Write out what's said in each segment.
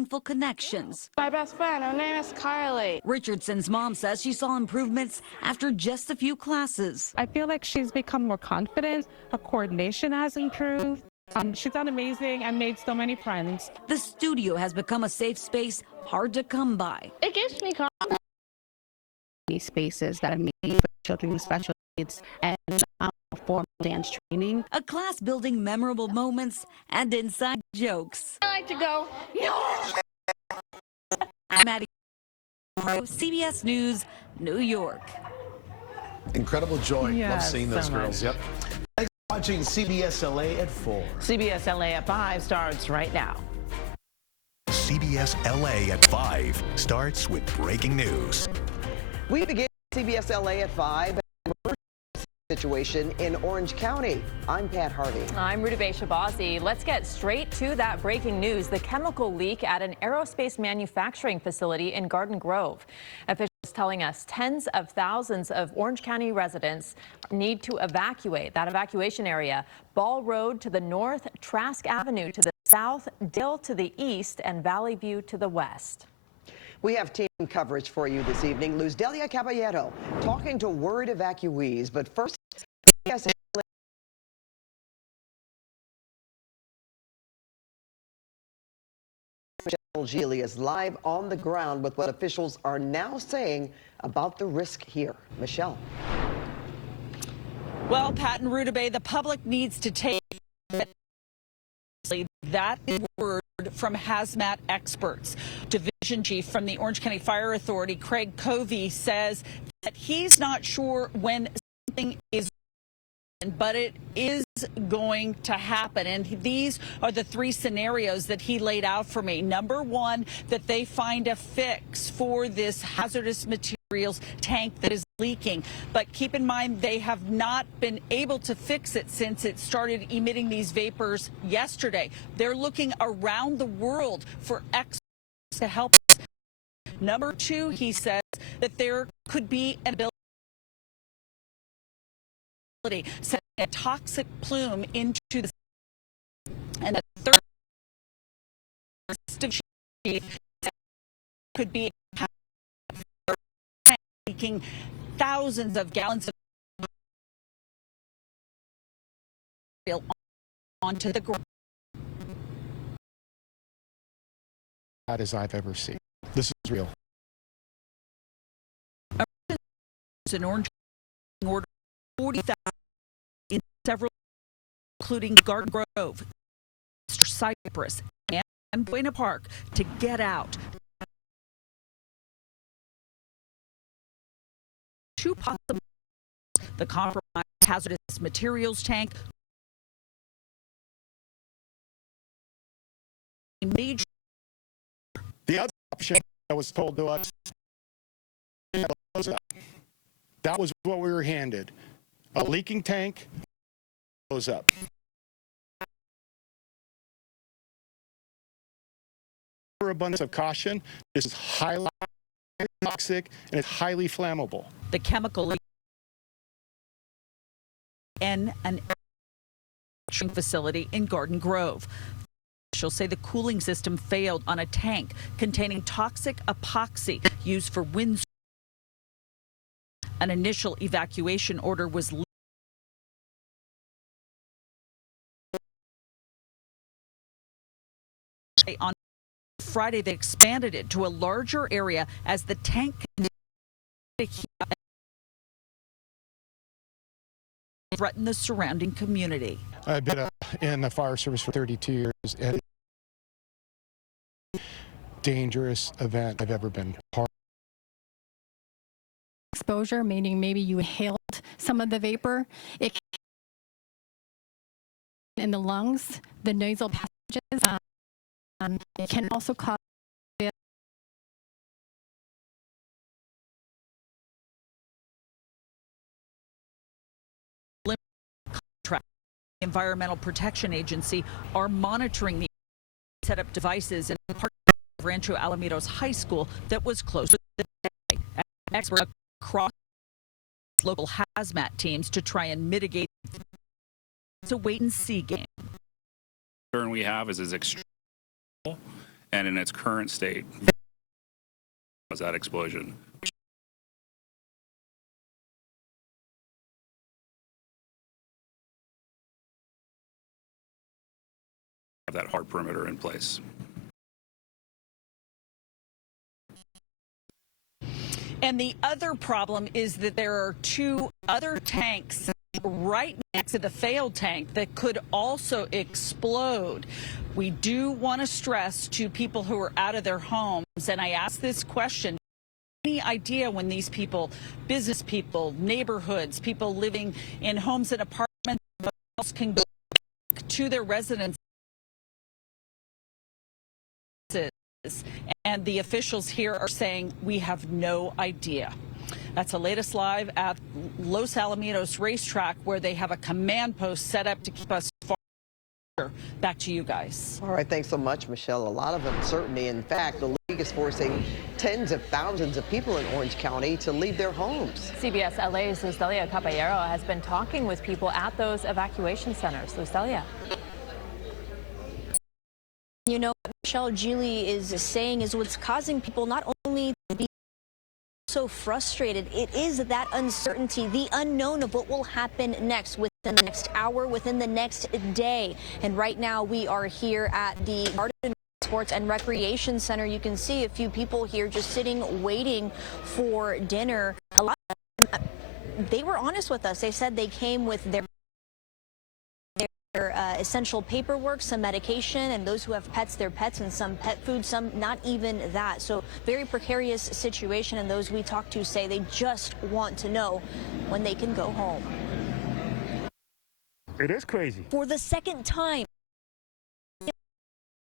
meaningful connections. My best friend, her name is Carly. Richardson's mom says she saw improvements after just a few classes. I feel like she's become more confident. Her coordination has improved. She's done amazing and made so many friends. The studio has become a safe space hard to come by. It gives me confidence. These spaces that are made for children with special needs and formal dance training. A class building memorable moments and inside jokes. I like to go, I'm Maddie, CBS News, New York. Incredible joy. Yes, Love seeing those so girls. much. Yep. Thanks for watching CBS LA at 4. CBS LA at 5 starts right now. CBS LA at 5 starts with breaking news. We begin CBS LA at 5. Situation in Orange County. I'm Pat Harvey. I'm Rutabaga Shabazi. Let's get straight to that breaking news. The chemical leak at an aerospace manufacturing facility in Garden Grove. Officials telling us tens of thousands of Orange County residents need to evacuate. That evacuation area: Ball Road to the north, Trask Avenue to the south, Dill to the east, and Valley View to the west. We have team coverage for you this evening. Luz Delia Caballero talking to worried evacuees. But first, yes, Michelle Gili is live on the ground with what officials are now saying about the risk here. Michelle. Well, Pat and Rutabaga, the public needs to take that is word from hazmat experts. Division Chief from the Orange County Fire Authority, Craig Covey, says that he's not sure when something is, but it is going to happen. And these are the three scenarios that he laid out for me. Number one, that they find a fix for this hazardous materials tank that is leaking. But keep in mind, they have not been able to fix it since it started emitting these vapors yesterday. They're looking around the world for experts to help. Number two, he says that there could be an ability to send a toxic plume into the, and the third could be leaking thousands of gallons of oil onto the ground. As I've ever seen. This is real. An Orange order 40,000 in several, including Garden Grove, Cypress, and Buena Park, to get out. Two possible: the compromised hazardous materials tank, major. The other option that was told to us, that was what we were handed. A leaking tank goes up. For abundance of caution, this is highly toxic and it's highly flammable. The chemical leak in an manufacturing facility in Garden Grove. Officials say the cooling system failed on a tank containing toxic epoxy used for windscreens. An initial evacuation order was on Friday. They expanded it to a larger area as the tank threatened the surrounding community. I've been in the fire service for 32 years, and dangerous event I've ever been part of. Exposure, meaning maybe you inhaled some of the vapor. It in the lungs, the nasal passages. It can also cause The Environmental Protection Agency are monitoring the set up devices in part of Rancho Alamitos High School that was closed. Experts across local hazmat teams to try and mitigate. It's a wait and see game. The concern we have is extreme, and in its current state was that explosion. Have that hard perimeter in place. And the other problem is that there are two other tanks right next to the failed tank that could also explode. We do want to stress to people who are out of their homes, and I ask this question, any idea when these people, business people, neighborhoods, people living in homes and apartments, can go back to their residences? And the officials here are saying we have no idea. That's the latest live at Los Alamitos racetrack, where they have a command post set up to keep us far. Back to you guys. All right, thanks so much, Michelle. A lot of uncertainty. In fact, the league is forcing tens of thousands of people in Orange County to leave their homes. CBS LA's Lucelia Caballero has been talking with people at those evacuation centers. Lucelia. You know, what Michelle Geely is saying is what's causing people not only to be so frustrated, it is that uncertainty, the unknown of what will happen next within the next hour, within the next day. And right now we are here at the Garden Sports and Recreation Center. You can see a few people here just sitting, waiting for dinner. A lot of them, they were honest with us. They said they came with their essential paperwork, some medication, and those who have pets, their pets, and some pet food, some not even that. So very precarious situation, and those we talk to say they just want to know when they can go home. It is crazy. For the second time,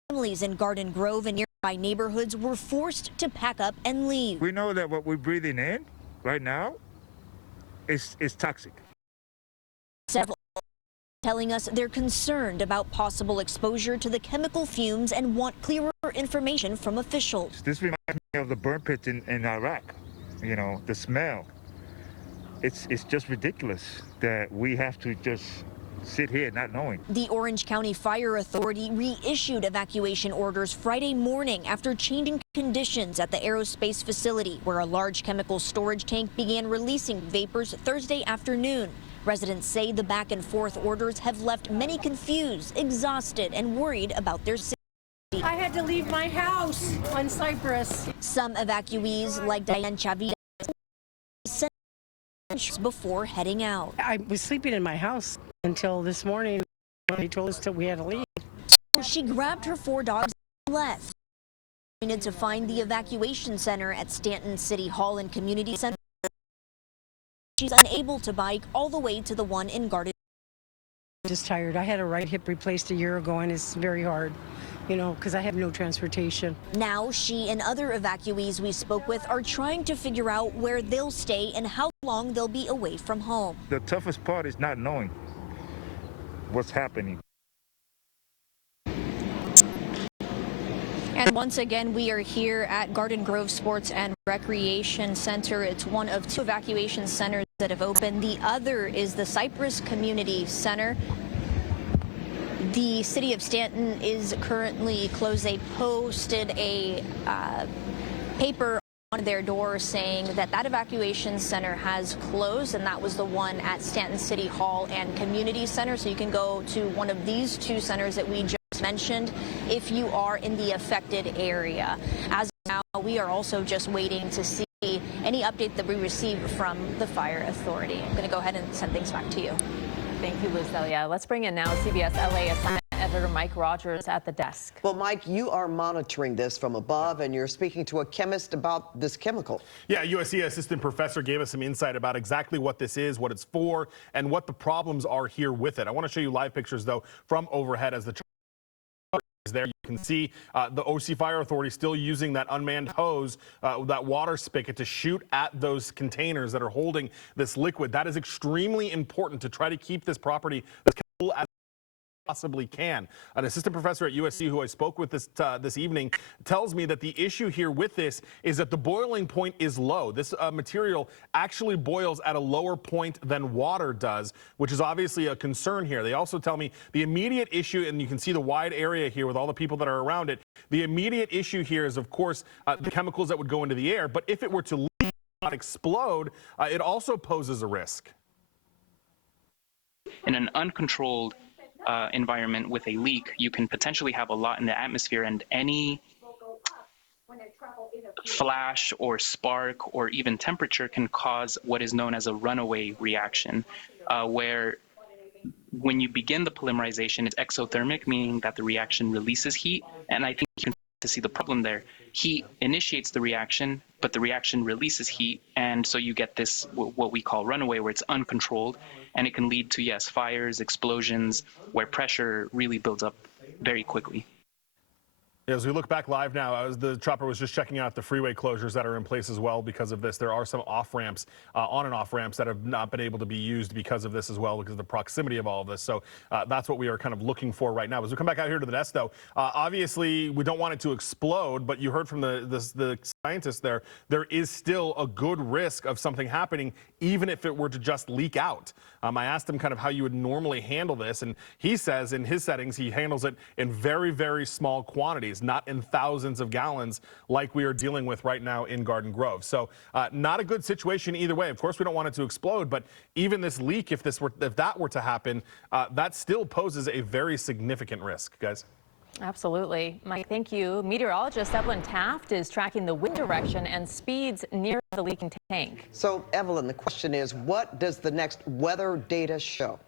families in Garden Grove and nearby neighborhoods were forced to pack up and leave. We know that what we're breathing in right now is toxic. Several telling us they're concerned about possible exposure to the chemical fumes and want clearer information from officials. This reminds me of the burn pits in Iraq. You know, the smell. It's just ridiculous that we have to just sit here not knowing. The Orange County Fire Authority reissued evacuation orders Friday morning after changing conditions at the aerospace facility, where a large chemical storage tank began releasing vapors Thursday afternoon. Residents say the back and forth orders have left many confused, exhausted, and worried about their safety. I had to leave my house on Cypress. Some evacuees, like Diane Chavita, said before heading out. I was sleeping in my house until this morning when they told us that we had to leave. She grabbed her 4 dogs and left. She needed to find the evacuation center at Stanton City Hall and Community Center. She's unable to bike all the way to the one in Garden. I'm just tired. I had a right hip replaced a year ago, and it's very hard, you know, because I have no transportation. Now she and other evacuees we spoke with are trying to figure out where they'll stay and how long they'll be away from home. The toughest part is not knowing what's happening. And once again, we are here at Garden Grove Sports and Recreation Center. It's one of 2 evacuation centers that have opened. The other is the Cypress Community Center. The city of Stanton is currently closed. They posted a paper on their door saying that that evacuation center has closed, and that was the one at Stanton City Hall and Community Center. So you can go to one of these 2 centers that we just mentioned if you are in the affected area. As of now, we are also just waiting to see any update that we receive from the fire authority. I'm going to go ahead and send things back to you. Thank you, Lucelia. Let's bring in now CBS LA assignment editor Mike Rogers at the desk. Well, Mike, you are monitoring this from above, and you're speaking to a chemist about this chemical. Yeah, USC assistant professor gave us some insight about exactly what this is, what it's for, and what the problems are here with it. I want to show you live pictures, though, from overhead as the is there. You can see the OC Fire Authority still using that unmanned hose, that water spigot, to shoot at those containers that are holding this liquid. That is extremely important to try to keep this property as cool as possibly can. An assistant professor at USC who I spoke with this evening tells me that the issue here with this is that the boiling point is low. This material actually boils at a lower point than water does, which is obviously a concern here. They also tell me the immediate issue, and you can see the wide area here with all the people that are around it, the immediate issue here is, of course, the chemicals that would go into the air. But if it were to leak, not explode, it also poses a risk. In an uncontrolled environment with a leak, you can potentially have a lot in the atmosphere, and any flash or spark or even temperature can cause what is known as a runaway reaction, where when you begin the polymerization, it's exothermic, meaning that the reaction releases heat. And I think you can see the problem there. Heat initiates the reaction, but the reaction releases heat, and so you get this what we call runaway, where it's uncontrolled, and it can lead to, yes, fires, explosions, where pressure really builds up very quickly. As we look back live now, the chopper was just checking out the freeway closures that are in place as well because of this. There are some off-ramps, on and off ramps that have not been able to be used because of this as well, because of the proximity of all of this. So that's what we are kind of looking for right now. As we come back out here to the desk, though, obviously we don't want it to explode, but you heard from the scientists there is still a good risk of something happening, even if it were to just leak out. I asked him kind of how you would normally handle this, and he says in his settings he handles it in very, very small quantities, not in thousands of gallons like we are dealing with right now in Garden Grove. So not a good situation either way. Of course, we don't want it to explode, but even this leak, if that were to happen, that still poses a very significant risk, guys. Absolutely. Mike, thank you. Meteorologist Evelyn Taft is tracking the wind direction and speeds near the leaking tank. So, Evelyn, the question is, what does the next weather data show?